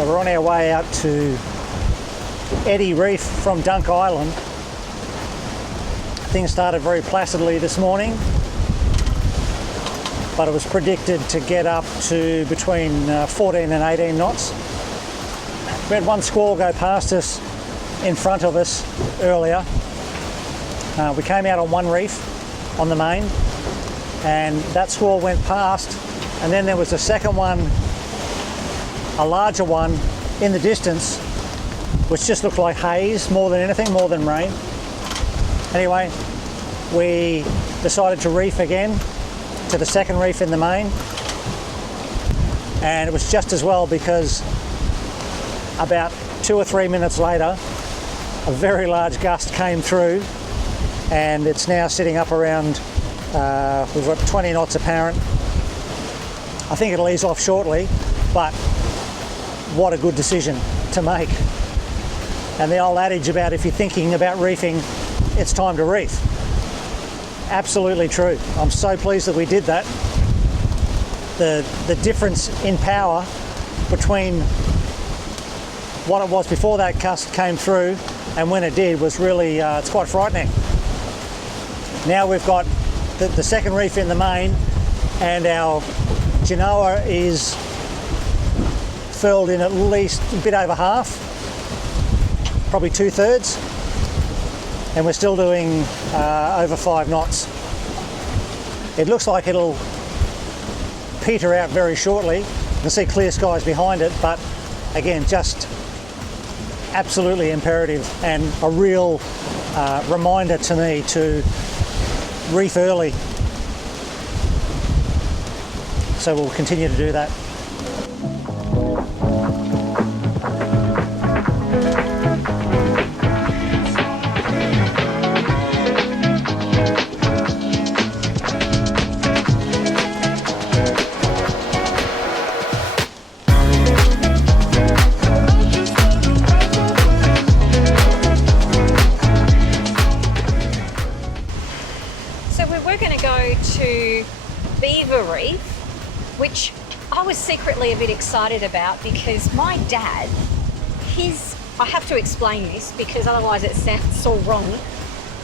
So we're on our way out to Eddy Reef from Dunk Island. Things started very placidly this morning, but it was predicted to get up to between 14 and 18 knots. We had one squall go past us in front of us earlier. We came out on one reef on the main, and that squall went past, and then there was a second one, a larger one in the distance, which just looked like haze more than anything, more than rain. Anyway, we decided to reef again to the second reef in the main, and it was just as well, because about 2 or 3 minutes later a very large gust came through, and it's now sitting up around we've got 20 knots apparent. I think it'll ease off shortly, but what a good decision to make. And the old adage about if you're thinking about reefing, it's time to reef. Absolutely true. I'm so pleased that we did that. The difference in power between what it was before that gust came through and when it did was really, it's quite frightening. Now we've got the second reef in the main, and our Genoa is furled in at least a bit over half, probably 2/3, and we're still doing over 5 knots. It looks like it'll peter out very shortly. You can see clear skies behind it, but again, just absolutely imperative and a real reminder to me to reef early. So we'll continue to do that. We're going to go to Beaver Reef, which I was secretly a bit excited about, because my dad, I have to explain this because otherwise it sounds all wrong.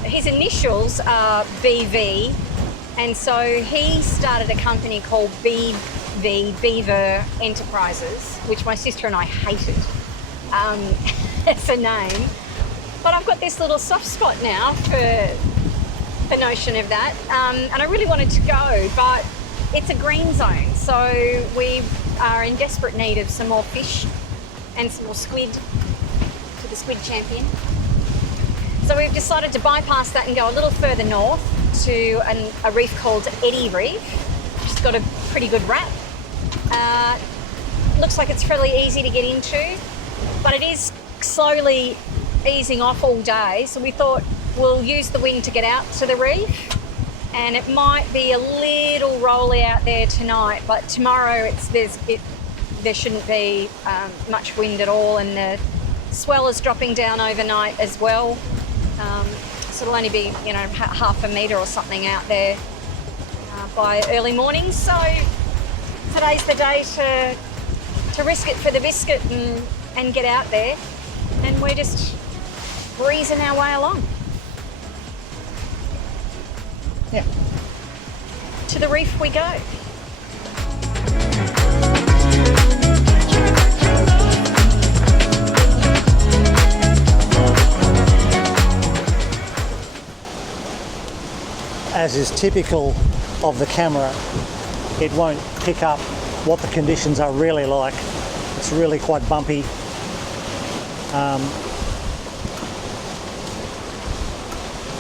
His initials are BV, and so he started a company called BV, Beaver Enterprises, which my sister and I hated as a name. But I've got this little soft spot now for the notion of that, and I really wanted to go, but it's a green zone, so we are in desperate need of some more fish and some more squid for the squid champion. So we've decided to bypass that and go a little further north to a reef called Eddy Reef, which has got a pretty good rap. Looks like it's fairly easy to get into, but it is slowly easing off all day, so we thought we'll use the wind to get out to the reef, and it might be a little rolly out there tonight, but tomorrow there shouldn't be much wind at all, and the swell is dropping down overnight as well, so it'll only be half a metre or something out there by early morning. So today's the day to risk it for the biscuit and get out there, and we're just breezing our way along. Yeah. To the reef we go. As is typical of the camera, it won't pick up what the conditions are really like. It's really quite bumpy.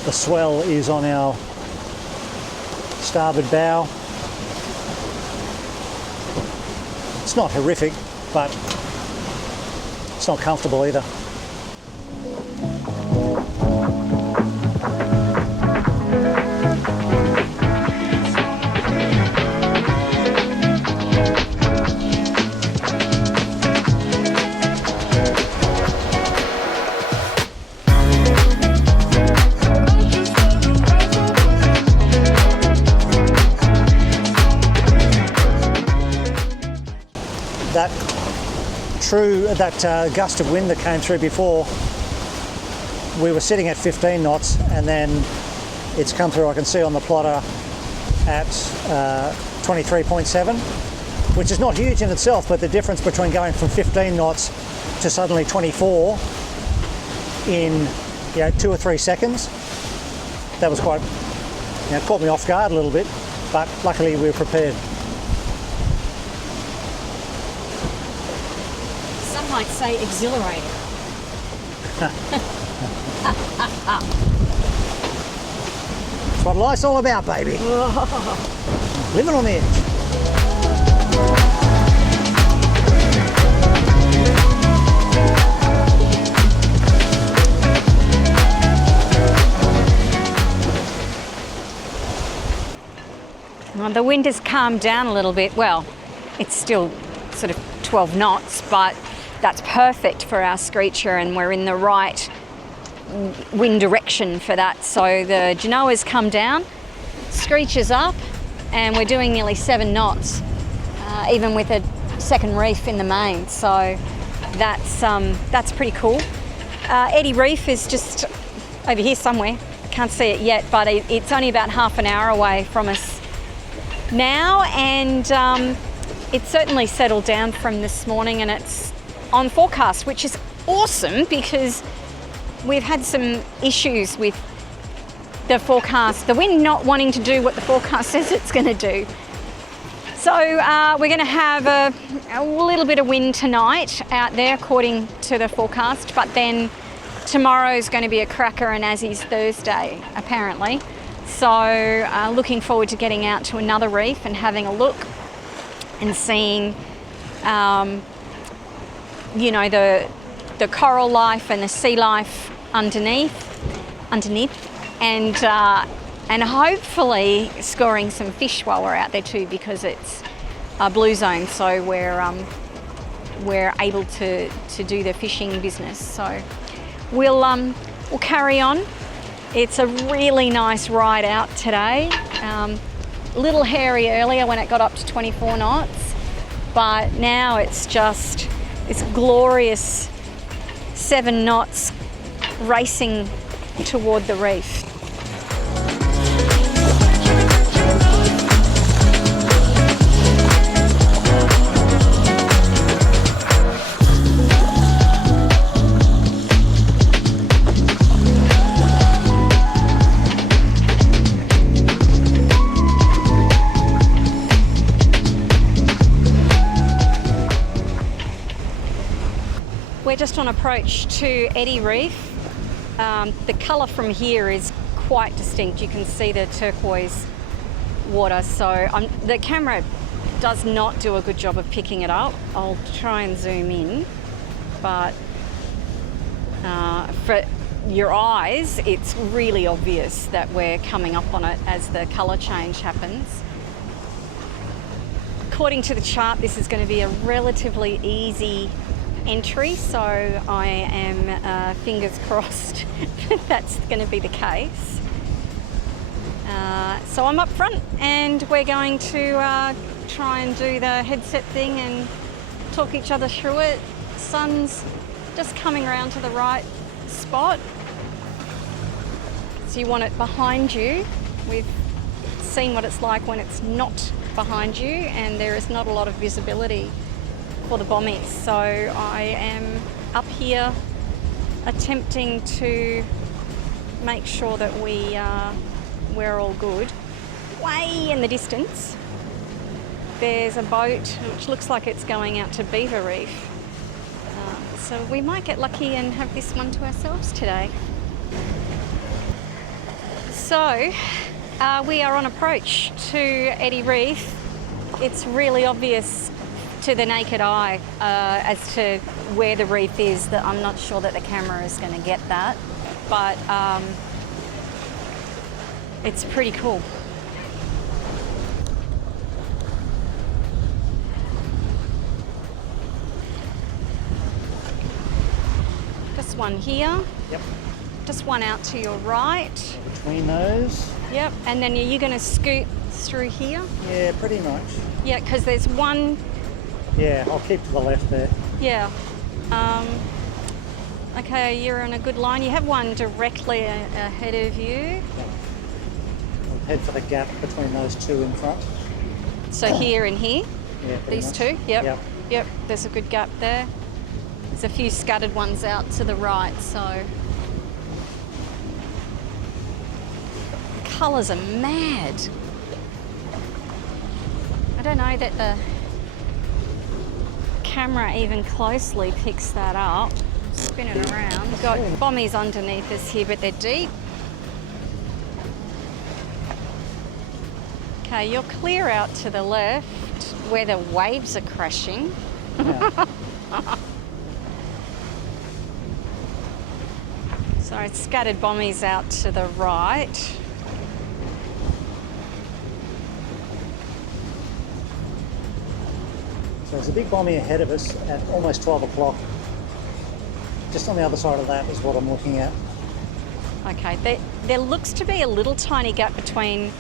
The swell is on our starboard bow. It's not horrific, but it's not comfortable either. gust of wind that came through before, we were sitting at 15 knots, and then it's come through, I can see on the plotter, at 23.7, which is not huge in itself, but the difference between going from 15 knots to suddenly 24 in 2 or 3 seconds, that was quite, caught me off guard a little bit, but luckily we were prepared. Some might say exhilarating. That's what life's all about, baby. Living on the edge. Well, the wind has calmed down a little bit. Well, it's still sort of 12 knots, but that's perfect for our screecher, and we're in the right wind direction for that. So the genoa's come down, screecher's up, and we're doing nearly 7 knots, even with a second reef in the main. So that's pretty cool. Eddy Reef is just over here somewhere. I can't see it yet, but it's only about half an hour away from us now, and it's certainly settled down from this morning, and it's on forecast, which is awesome because we've had some issues with the forecast, the wind not wanting to do what the forecast says it's going to do. So we're going to have a little bit of wind tonight out there according to the forecast, but then tomorrow's going to be a cracker, and as is Thursday apparently. So looking forward to getting out to another reef and having a look and seeing the coral life and the sea life underneath, and hopefully scoring some fish while we're out there too, because it's a blue zone, so we're able to do the fishing business. So we'll carry on. It's a really nice ride out today. A little hairy earlier when it got up to 24 knots, but now it's glorious 7 knots racing toward the reef. We're just on approach to Eddy Reef. The colour from here is quite distinct. You can see the turquoise water, so the camera does not do a good job of picking it up. I'll try and zoom in, but for your eyes, it's really obvious that we're coming up on it as the colour change happens. According to the chart, this is going to be a relatively easy entry, so I am fingers crossed that that's going to be the case. So I'm up front, and we're going to try and do the headset thing and talk each other through it. Sun's just coming around to the right spot, so you want it behind you. We've seen what it's like when it's not behind you and there is not a lot of visibility for the bommies. So I am up here attempting to make sure that we're all good. Way in the distance, there's a boat which looks like it's going out to Beaver Reef. So we might get lucky and have this one to ourselves today. So we are on approach to Eddy Reef. It's really obvious to the naked eye as to where the reef is. That I'm not sure that the camera is going to get that, but it's pretty cool. Just one here. Yep. Just one out to your right. Between those. Yep, and then are you going to scoot through here? Yeah, pretty much. Yeah, because there's one. Yeah, I'll keep to the left there. Yeah. Okay, you're in a good line. You have one directly ahead of you. I'll head for the gap between those two in front. So here and here, Yeah, pretty these much. two. Yep. Yep. Yep. There's a good gap there. There's a few scattered ones out to the right. So the colours are mad. I don't know that the camera even closely picks that up. Spin it around. We've got bommies underneath us here, but they're deep. Okay, you're clear out to the left where the waves are crashing. Yeah. So it's scattered bommies out to the right. So there's a big bommy ahead of us at almost 12 o'clock. Just on the other side of that is what I'm looking at. Okay, there looks to be a little tiny gap between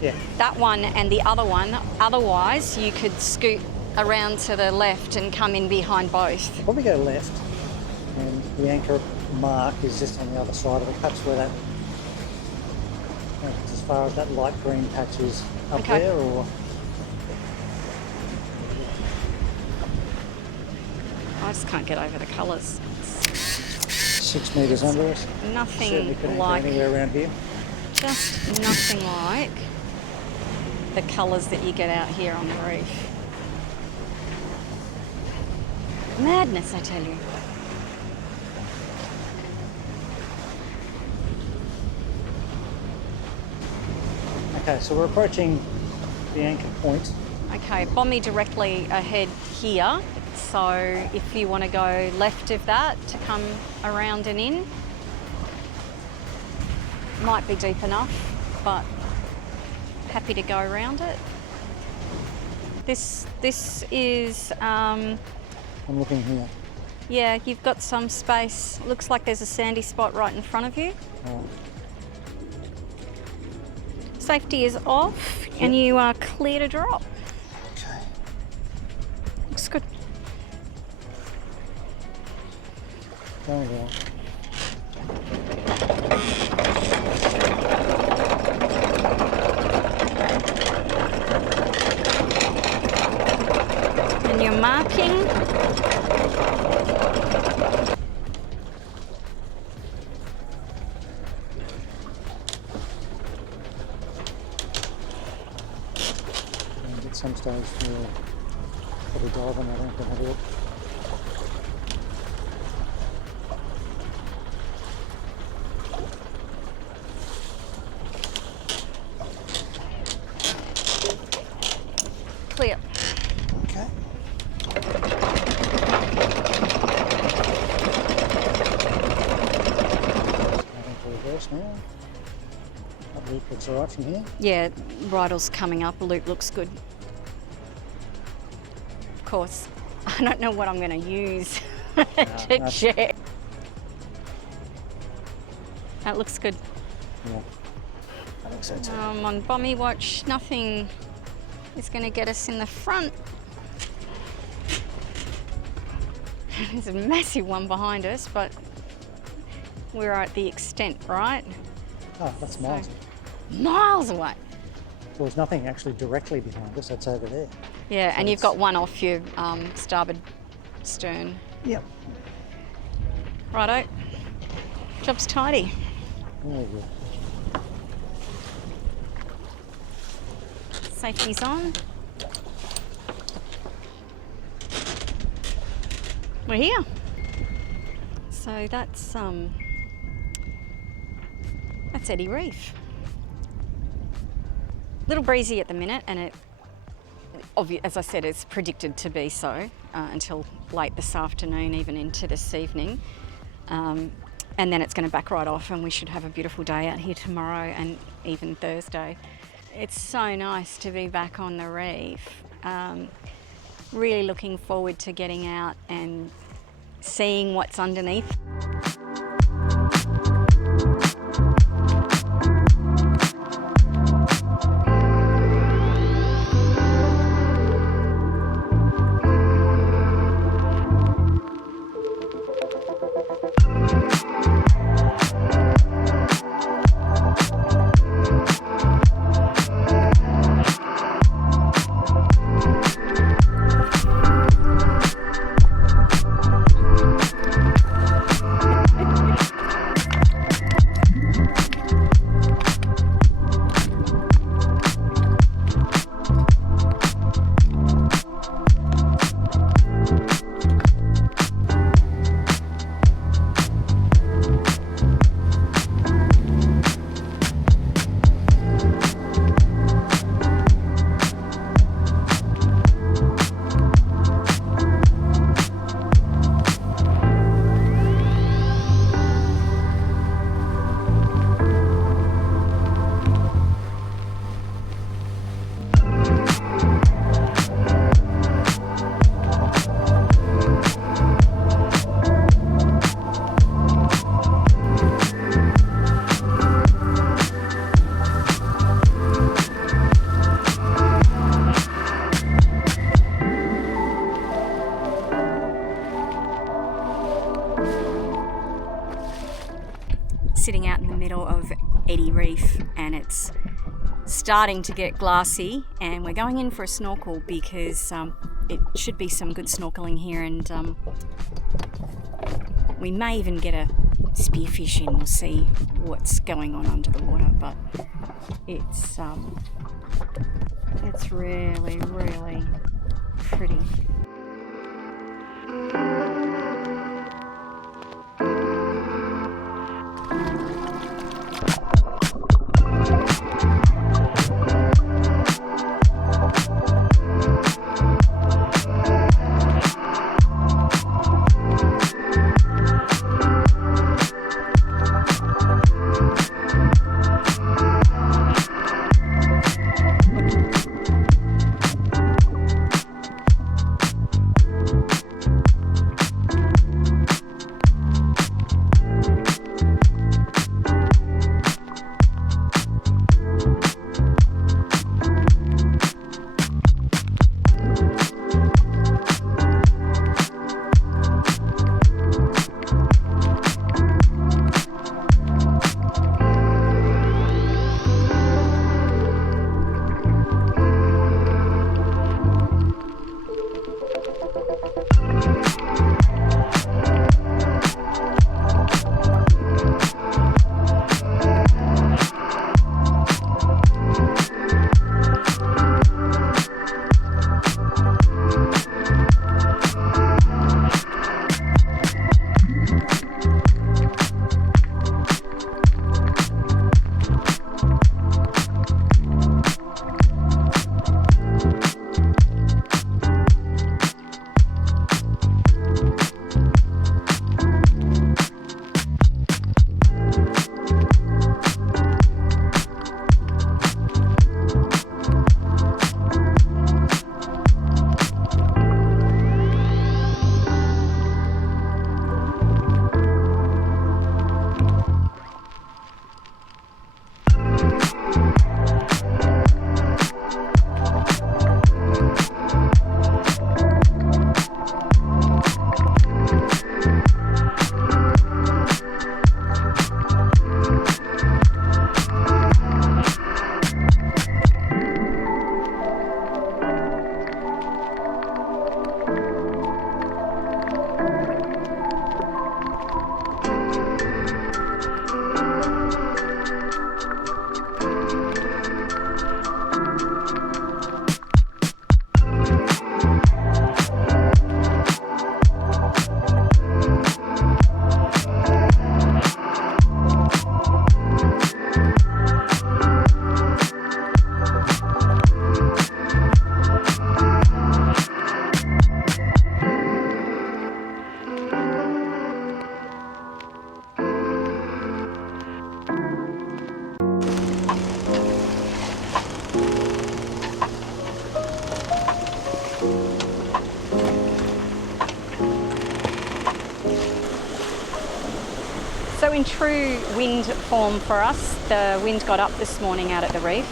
Yeah. that one and the other one. Otherwise, you could scoot around to the left and come in behind both. Probably go left, and the anchor mark is just on the other side of it. Perhaps where that, as far as that light green patch is up Okay. there, or I just can't get over the colours. 6 metres under us. Certainly Nothing couldn't like, go anywhere around here. just nothing like the colours that you get out here on the reef. Madness, I tell you. Okay, so we're approaching the anchor point. Okay, bommy directly ahead here. So if you want to go left of that to come around and in, might be deep enough, but happy to go around it. This is, I'm looking here. yeah, you've got some space. Looks like there's a sandy spot right in front of you. Oh, Safety is off and you are clear to drop. okay. Looks good. Going well. And you're marking. And at some stage we'll probably dive on that anchor and have a look. Clear. Okay. Starting to reverse now. That loop looks alright from here. Yeah, bridle's coming up. Loop looks good. Of course, I don't know what I'm going to use to no. check. That looks good. Yeah. I think so too. On bommy watch, nothing is going to get us in the front. There's a massive one behind us, but we're at the extent, right? Oh, that's miles. Miles away. Well, there's nothing actually directly behind us, that's over there. Yeah, So and you've it's- got one off your starboard stern. Yep. Righto. Job's tidy. Very good. Safety's on. We're here. So that's Eddy Reef. Little breezy at the minute, and as I said, it's predicted to be so until late this afternoon, even into this evening. And then it's going to back right off, and we should have a beautiful day out here tomorrow and even Thursday. It's so nice to be back on the reef. Really looking forward to getting out and seeing what's underneath. sitting out in the middle of Eddy Reef, and it's starting to get glassy, and we're going in for a snorkel because it should be some good snorkeling here, and we may even get a spearfish in. We'll see what's going on under the water, but it's really, really pretty. So in true wind form for us, the wind got up this morning out at the reef.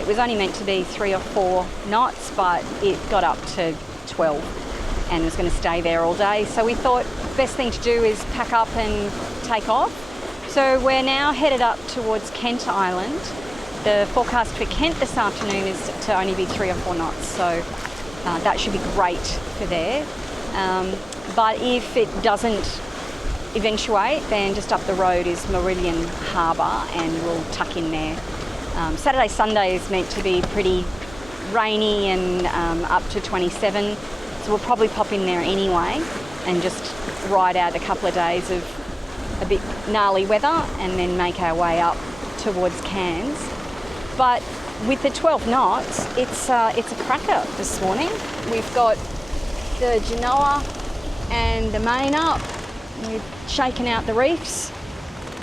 It was only meant to be 3 or 4 knots, but it got up to 12 and was going to stay there all day. So we thought the best thing to do is pack up and take off. So we're now headed up towards Kent Island. The forecast for Kent this afternoon is to only be 3 or 4 knots, so that should be great for there. But if it doesn't eventuate, then just up the road is Mourilyan Harbour, and we'll tuck in there. Saturday, Sunday is meant to be pretty rainy and up to 27, so we'll probably pop in there anyway and just ride out a couple of days of a bit gnarly weather and then make our way up towards Cairns. But with the 12 knots, it's a cracker this morning. We've got the Genoa and the main up. We've shaken out the reefs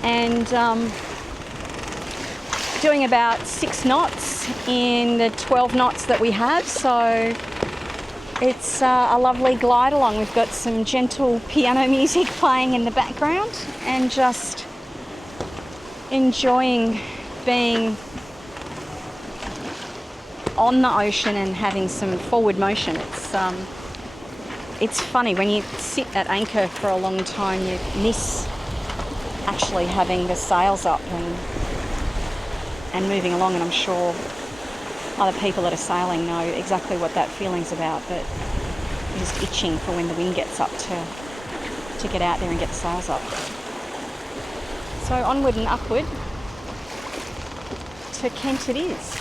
and doing about 6 knots in the 12 knots that we have, so it's a lovely glide along. We've got some gentle piano music playing in the background and just enjoying being on the ocean and having some forward motion. It's funny when you sit at anchor for a long time, you miss actually having the sails up and moving along, and I'm sure other people that are sailing know exactly what that feeling's about, but just itching for when the wind gets up to get out there and get the sails up. So onward and upward to Kent it is.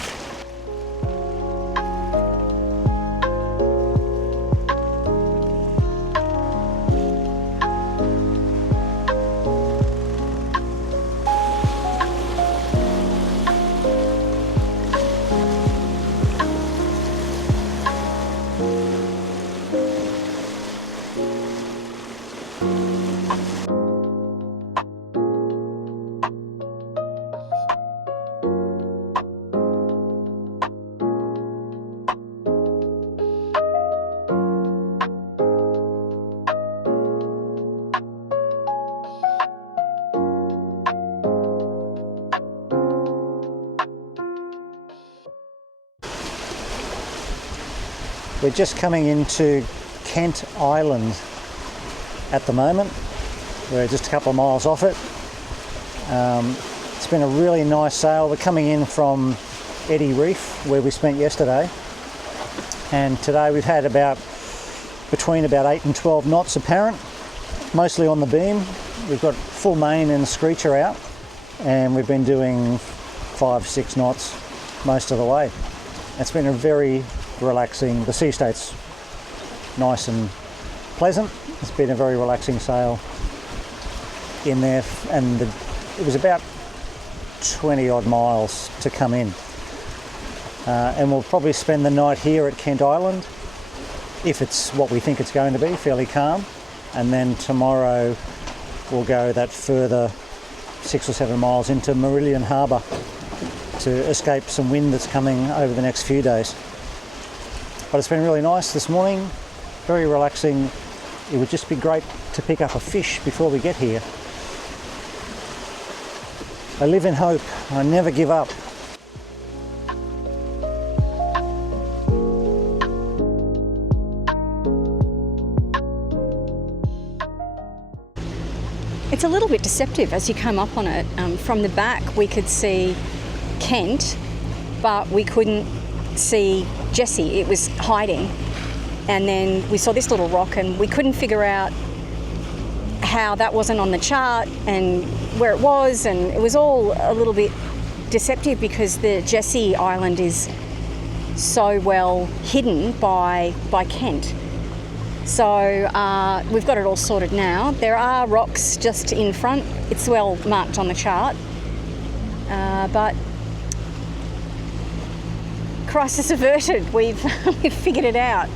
We're just coming into Kent Island at the moment. We're just a couple of miles off it. It's been a really nice sail. We're coming in from Eddy Reef, where we spent yesterday. And today we've had between 8 and 12 knots apparent, mostly on the beam. We've got full main and screecher out, and we've been doing 5-6 knots most of the way. It's been a very relaxing, the sea state's nice and pleasant. It's been a very relaxing sail in there, and it was about 20 odd miles to come in. And we'll probably spend the night here at Kent Island, if it's what we think it's going to be, fairly calm. And then tomorrow we'll go that further 6 or 7 miles into Mourilyan Harbour to escape some wind that's coming over the next few days. But it's been really nice this morning, very relaxing. It would just be great to pick up a fish before we get here. I live in hope, I never give up. It's a little bit deceptive as you come up on it. From the back we could see Kent, but we couldn't see Jessie. It was hiding, and then we saw this little rock and we couldn't figure out how that wasn't on the chart and where it was, and it was all a little bit deceptive because the Jessie Island is so well hidden by Kent. So we've got it all sorted now. There are rocks just in front. It's well marked on the chart, but crisis averted. We've figured it out.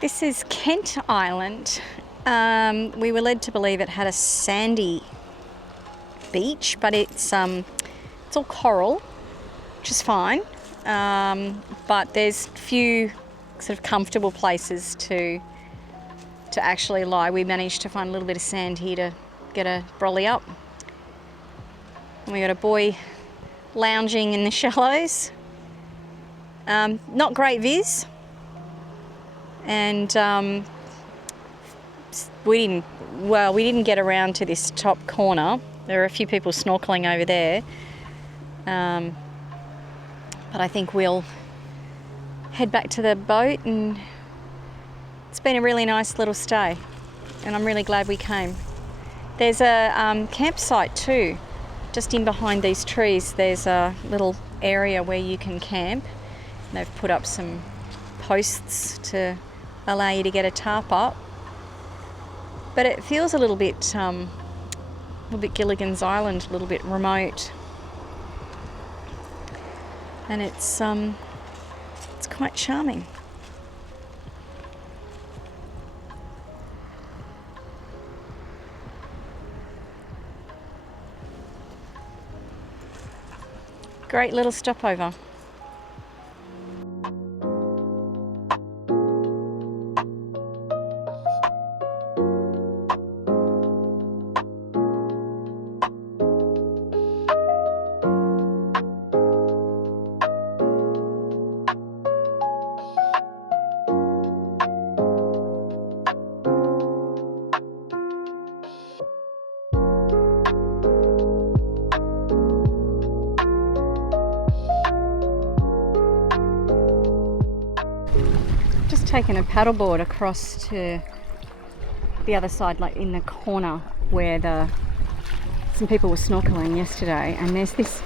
This is Kent Island. We were led to believe it had a sandy beach, but it's all coral, which is fine. But there's few sort of comfortable places to actually lie. We managed to find a little bit of sand here to get a brolly up. We got a boy lounging in the shallows. Not great viz. And we didn't get around to this top corner. There are a few people snorkeling over there, but I think we'll head back to the boat, and it's been a really nice little stay, and I'm really glad we came. There's a campsite too, just in behind these trees. There's a little area where you can camp. They've put up some posts to allow you to get a tarp up. But it feels a little bit Gilligan's Island, a little bit remote. And it's quite charming. Great little stopover. Taken a paddleboard across to the other side, like in the corner where some people were snorkeling yesterday, and there's this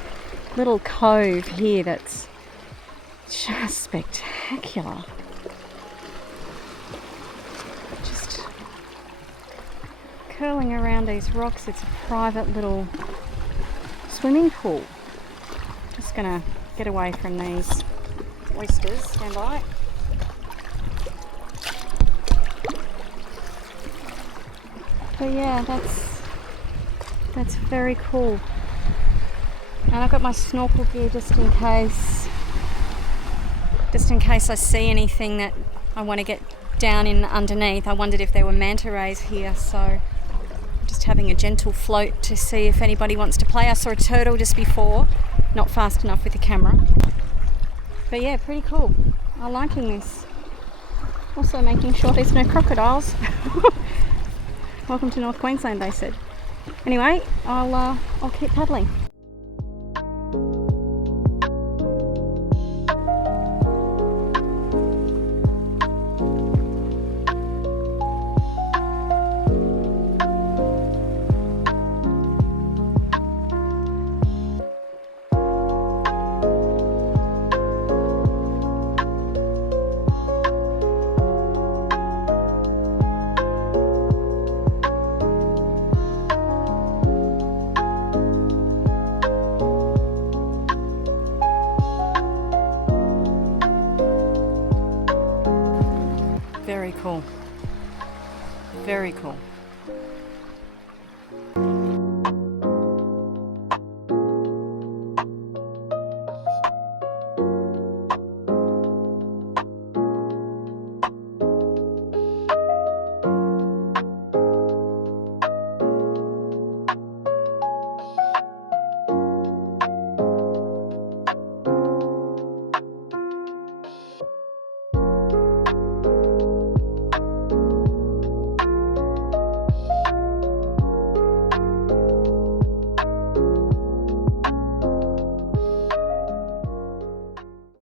little cove here that's just spectacular. Just curling around these rocks. It's a private little swimming pool. Just gonna get away from these oysters. Stand by. But yeah, that's very cool. And I've got my snorkel gear just in case I see anything that I want to get down in underneath. I wondered if there were manta rays here, so just having a gentle float to see if anybody wants to play. I saw a turtle just before, not fast enough with the camera. But yeah, pretty cool. I'm liking this. Also making sure there's no crocodiles. Welcome to North Queensland, they said. Anyway, I'll keep paddling. Very cool. Very cool.